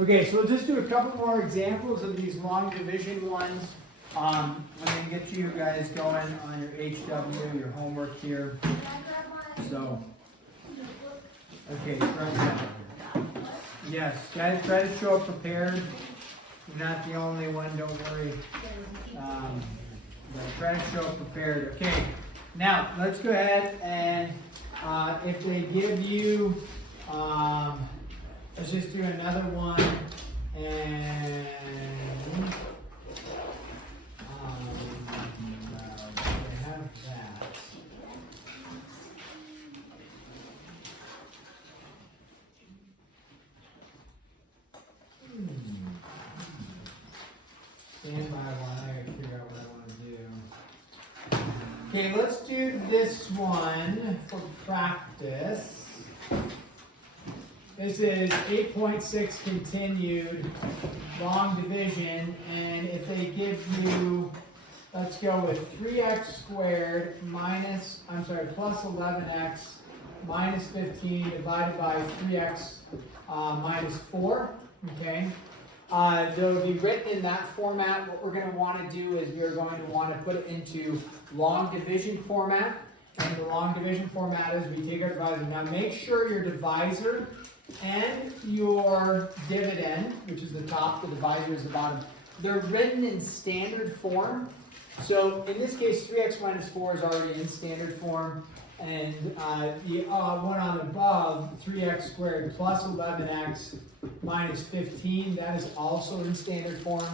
Okay, so we'll just do a couple more examples of these long division ones. I'm going to get you guys going on your HW, your homework here. So, okay, yes, guys, try to show up prepared. You're not the only one, don't worry. But try to show up prepared. Okay, now let's go ahead and if they give you, let's just do another one, and I have that. Stand by while I figure out what I want to do. Okay, let's do this one for practice. This is 8.6 continued long division, and if they give you, let's go with 3x squared plus 11x minus 15 divided by 3x minus 4, okay? They'll be written in that format. What we're going to want to do is we're going to want to put it into long division format. And the long division format is we take our divisor. Now make sure your divisor and your dividend, which is the top, the divisor is the bottom, they're written in standard form. So in this case, 3x minus 4 is already in standard form. And the one on above, 3x squared plus 11x minus 15, that is also in standard form.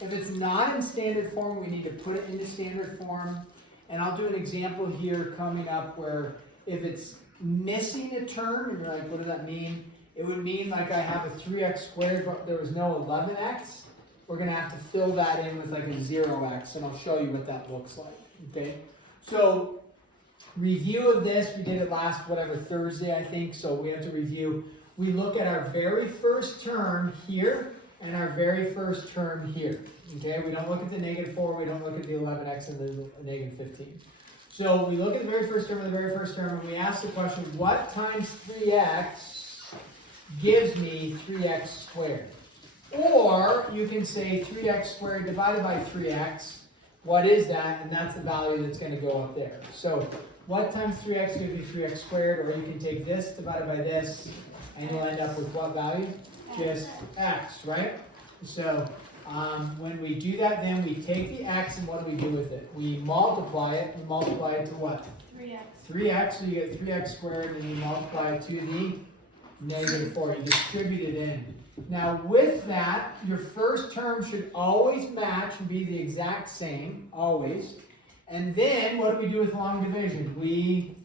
If it's not in standard form, we need to put it into standard form. And I'll do an example here coming up where if it's missing a term, and you're like, what does that mean? It would mean like I have a 3x squared, but there was no 11x. We're going to have to fill that in with like a 0x, and I'll show you what that looks like, okay? So, review of this, we did it last, Thursday, I think, so we have to review. We look at our very first term here and our very first term here, okay? We don't look at the negative 4, we don't look at the 11x and the negative 15. So we look at the very first term and the very first term, and we ask the question, what times 3x gives me 3x squared? Or you can say 3x squared divided by 3x. What is that? And that's the value that's going to go up there. So what times 3x gives me 3x squared? Or you can take this divided by this, and you'll end up with what value? Just x, right? So when we do that, then we take the x, and what do we do with it? We multiply it. We multiply it to what? 3x. 3x, so you get 3x squared, and you multiply it to the negative 4. You distribute it in. Now with that, your first term should always match and be the exact same, always. And then, what do we do with long division? We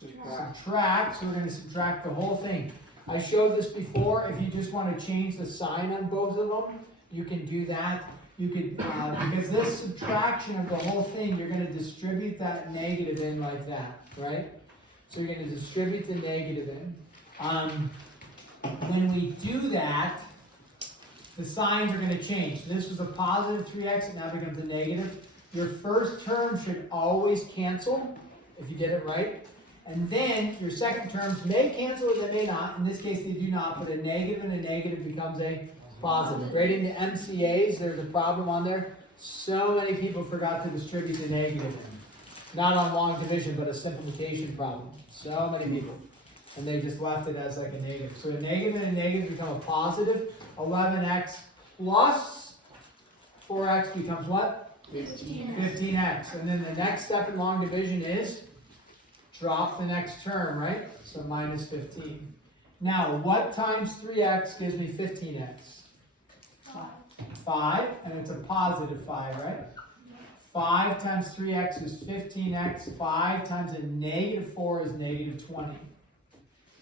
subtract, so we're going to subtract the whole thing. I showed this before. If you just want to change the sign on both of them, you can do that. You could, because this subtraction of the whole thing, you're going to distribute that negative in like that, right? So you're going to distribute the negative in. When we do that, the signs are going to change. So this was a positive 3x, it now becomes a negative. Your first term should always cancel, if you get it right. And then your second terms may cancel or they may not. In this case, they do not, but a negative and a negative becomes a positive. Grading the MCAs, there's a problem on there. So many people forgot to distribute the negative in. Not on long division, but a simplification problem. So many people. And they just left it as like a negative. So a negative and a negative become a positive. 11x plus 4x becomes what? 15x. And then the next step in long division is drop the next term, right? So minus 15. Now, what times 3x gives me 15x? 5. And it's a positive 5, right? 5 times 3x is 15x. 5 times a negative 4 is negative 20.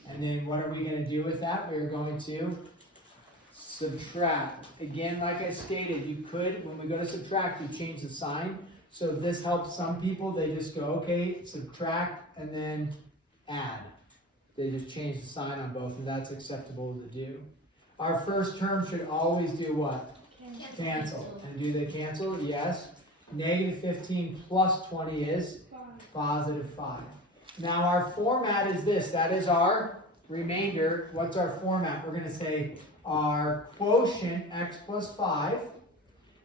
And then what are we going to do with that? We're going to subtract. Again, like I stated, you could, when we go to subtract, you change the sign. So this helps some people. They just go, okay, subtract, and then add. They just change the sign on both, and that's acceptable to do. Our first term should always do what? Cancel. And do they cancel? Yes. Negative 15 plus 20 is positive 5. Now our format is this. That is our remainder, what's our format? We're going to say our quotient, x plus 5,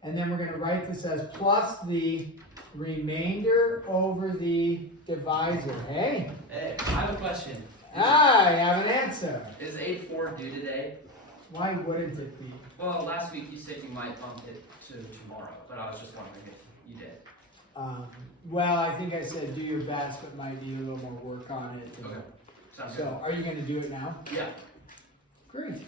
and then we're going to write this as plus the remainder over the divisor. Hey? Hey, I have a question. I have an answer. Is 8-4 due today? Why wouldn't it be? Well, last week you said you might bump it to tomorrow, but I was just wondering if you did. Well, I think I said do your best, but might need a little more work on it. Okay. Sounds So, are you going to do it now? good. Yeah, Great.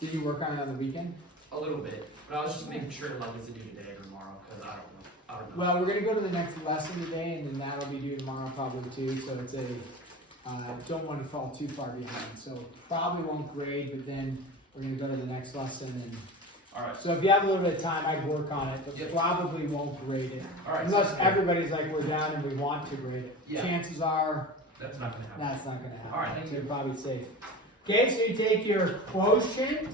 Did you work on it on the weekend? a little bit, but I was just making sure like is it due today or tomorrow because I don't know. Well, we're going to go to the next lesson today, and then that'll be due tomorrow probably too. So it's a, don't want to fall too far behind. So probably won't grade, but then we're going to go to the next lesson. And All right. so if you have a little bit of time, I'd work on it, but Yep. probably won't grade it. All right. Unless sounds good. everybody's like, we're down and we want to grade it. Yeah. Chances are, That's not gonna happen. that's not going to happen. All right, thank So you. you're probably safe. Okay, so you take your quotient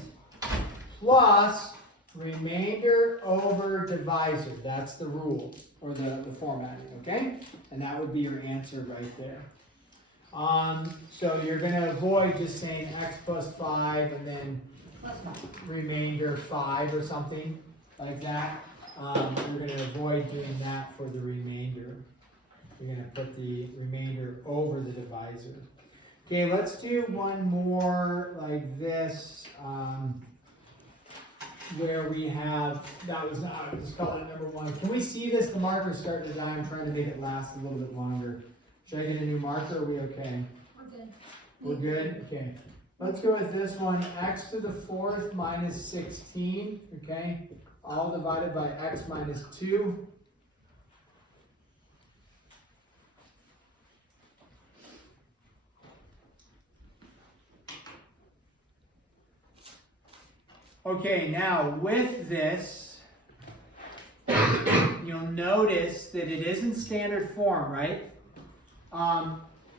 plus remainder over divisor. That's the rule, or the formatting, okay? And that would be your answer right there. So you're going to avoid just saying x plus 5 and then remainder 5 or something like that. You're going to avoid doing that for the remainder. You're going to put the remainder over the divisor. Okay, let's do one more like this, where we have, that was, I'll just call it number 1. Can we see this? The marker's starting to die. I'm trying to make it last a little bit longer. Should I get a new marker? Are we okay? We're good. We're good? Okay. Let's go with this one, x to the 4th minus 16, okay? All divided by x minus 2. Okay, now with this, you'll notice that it is in standard form, right?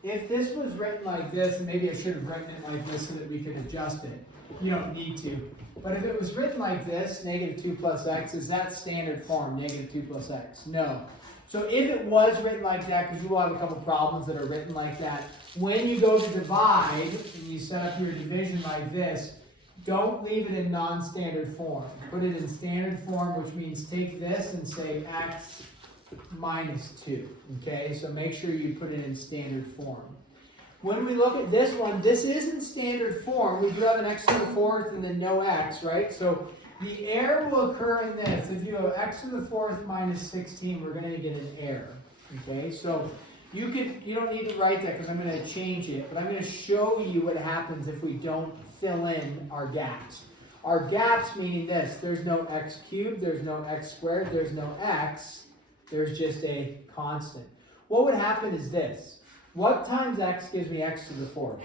If this was written like this, and maybe I should have written it like this so that we could adjust it. You don't need to. But if it was written like this, negative 2 plus x, is that standard form, negative 2 plus x? No. So if it was written like that, because you will have a couple problems that are written like that, when you go to divide, and you set up your division like this, don't leave it in non-standard form. Put it in standard form, which means take this and say x minus 2. Okay, so make sure you put it in standard form. When we look at this one, this is in standard form. We do have an x to the 4th and then no x, right? So the error will occur in this. If you have x to the 4th minus 16, we're going to get an error. Okay, so you don't need to write that because I'm going to change it, but I'm going to show you what happens if we don't fill in our gaps. Our gaps meaning this: there's no x cubed, there's no x squared, there's no x, there's just a constant. What would happen is this: what times x gives me x to the 4th?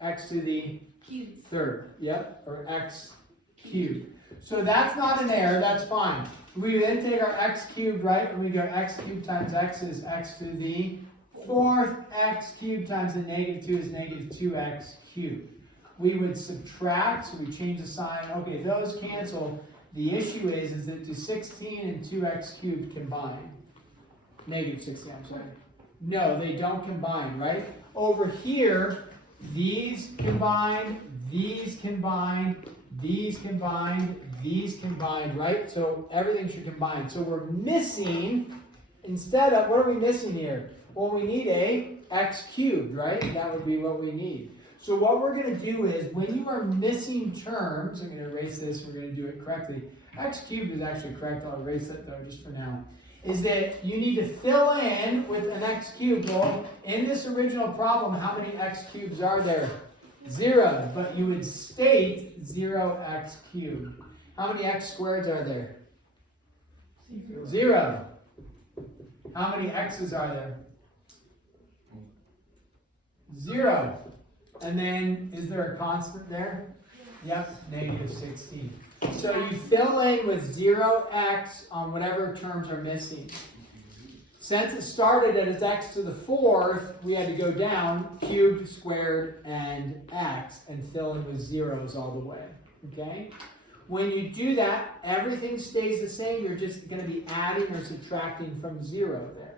X to the Cube. 3rd, yep, or x cubed. So that's not an error, that's fine. We then take our x cubed, right, and we go x cubed times x is x to the 4th, x cubed times the negative 2 is negative 2x cubed. We would subtract, so we change the sign. Okay, those cancel. The issue is that do 16 and 2x cubed combine? Negative 16, I'm sorry. No, they don't combine, right? Over here, these combine, these combine, these combined, these combined, right? So everything should combine. So we're missing, instead of, what are we missing here? Well, we need a x cubed, right? That would be what we need. So what we're going to do is, when you are missing terms, I'm going to erase this, we're going to do it correctly. X cubed is actually correct, I'll erase that though just for now. Is that you need to fill in with an x cubed. Well, in this original problem, how many x cubes are there? 0, but you would state 0x cubed. How many x squareds are there? 0. How many x's are there? 0. And then, is there a constant there? Yep, negative 16. So you fill in with 0x on whatever terms are missing. Since it started at its x to the 4th, we had to go down, cubed, squared, and x, and fill in with zeros all the way. Okay? When you do that, everything stays the same. You're just going to be adding or subtracting from 0 there.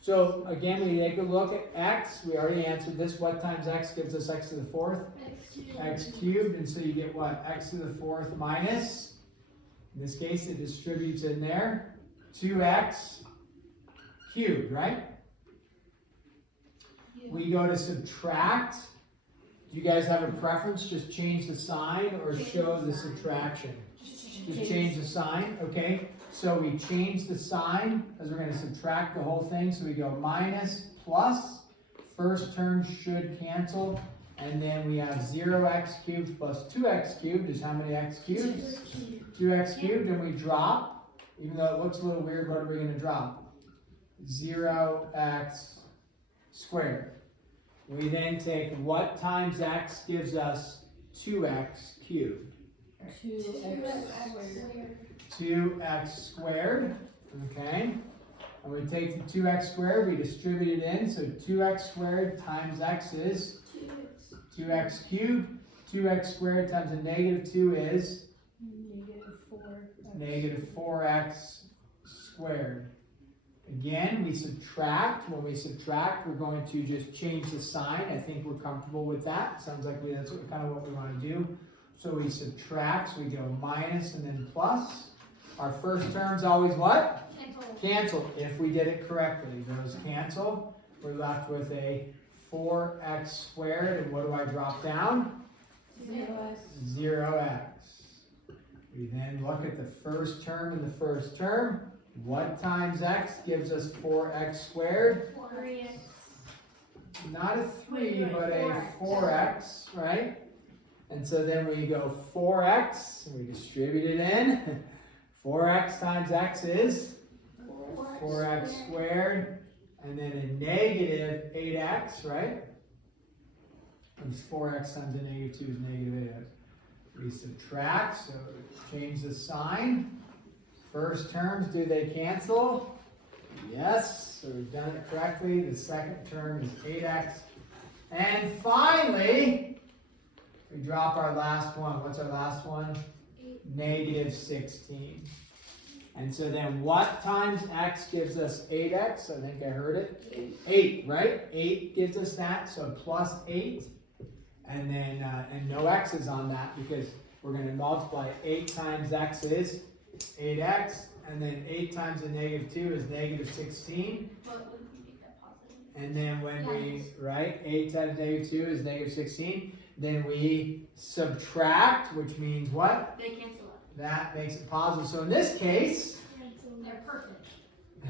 So again, we take a look at x. We already answered this. What times x gives us x to the fourth? X cubed. And so you get what? X to the fourth minus, in this case, it distributes in there, 2x cubed, right? Yeah. We go to subtract. Do you guys have a preference? Just change the sign or show the subtraction? Just change the sign, okay? So we change the sign because we're going to subtract the whole thing. So we go minus, plus, first term should cancel, and then we have 0x cubed plus 2x cubed is how many x cubed? 2x cubed, and we drop, even though it looks a little weird, what are we going to drop? 0x squared. We then take what times x gives us 2x cubed? 2x squared, okay? And we take the 2x squared, we distribute it in, so 2x squared times x is 2x cubed. 2x squared times a negative 2 is negative 4x squared. Again, we subtract. When we subtract, we're going to just change the sign. I think we're comfortable with that. Sounds like that's kind of what we want to do. So we subtract, so we go minus and then plus. Our first term's always what? Cancel. If we did it correctly. Those cancel. We're left with a 4x squared. And what do I drop down? 0x. We then look at the first term and the first term. What times x gives us 4x squared? 3x. Not a 3, but a 4x, right? And so then we go 4x, and we distribute it in. 4x times x is 4x squared, and then a negative 8x, right? And 4x times a negative 2 is negative 8x. We subtract, so change the sign. First terms, do they cancel? Yes, so we've done it correctly. The second term is 8x. And finally, we drop our last one. What's our last one? Negative 16. And so then what times x gives us 8x? I think I heard it. 8, right? 8 gives us that, so plus 8. And then, and no x's on that because we're going to multiply 8 times x is 8x, and then 8 times a negative 2 is negative 16. But when we make that positive? And then when we, right, 8 times negative 2 is negative 16. Then we subtract, which means what? They cancel out. That makes it positive. So in this case, They're perfect.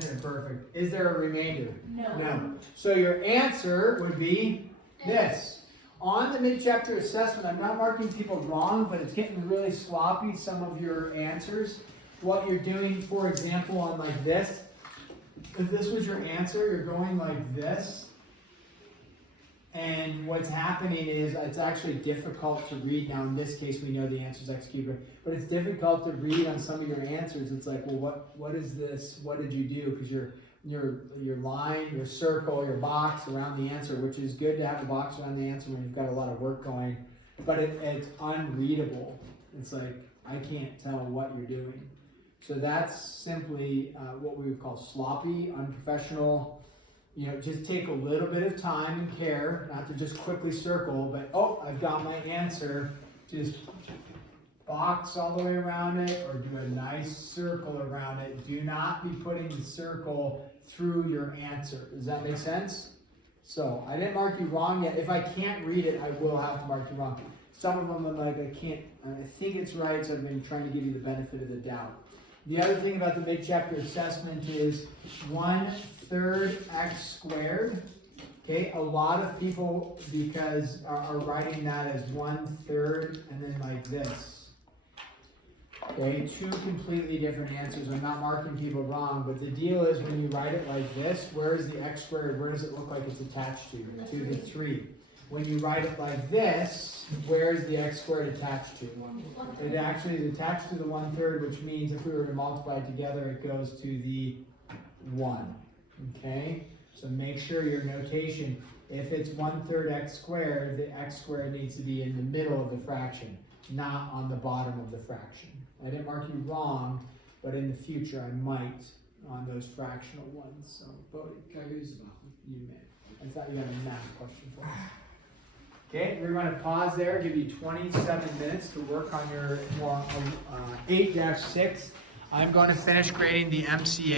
they're perfect. Is there a remainder? No. So your answer would be this. On the mid-chapter assessment, I'm not marking people wrong, but it's getting really sloppy, some of your answers. What you're doing, for example, on like this, if this was your answer, you're going like this. And what's happening is it's actually difficult to read. Now, in this case, we know the answer is x cubed, but it's difficult to read on some of your answers. It's like, well, what is this? What did you do? Because your line, your circle, your box around the answer, which is good to have a box around the answer when you've got a lot of work going, but it's unreadable. It's like, I can't tell what you're doing. So that's simply what we would call sloppy, unprofessional. You know, just take a little bit of time and care, not to just quickly circle, but, oh, I've got my answer. Just box all the way around it or do a nice circle around it. Do not be putting the circle through your answer. Does that make sense? So I didn't mark you wrong yet. If I can't read it, I will have to mark you wrong. Some of them I'm like, I can't, I think it's right, so I've been trying to give you the benefit of the doubt. The other thing about the mid-chapter assessment is 1/3 x squared. Okay, a lot of people because are writing that as 1/3 and then like this. Okay, two completely different answers. I'm not marking people wrong, but the deal is when you write it like this, where is the x squared? Where does it look like it's attached to? To the 3. When you write it like this, where is the x squared attached to? It actually is attached to the 1/3, which means if we were to multiply it together, it goes to the 1. Okay? So make sure your notation, if it's 1/3 x squared, the x squared needs to be in the middle of the fraction, not on the bottom of the fraction. I didn't mark you wrong, but in the future I might on those fractional ones. So, Bodie, you may. I thought you had a math question for us. Okay, we're going to pause there, give you 27 minutes to work on your 8-6. I'm going to finish grading the MCA.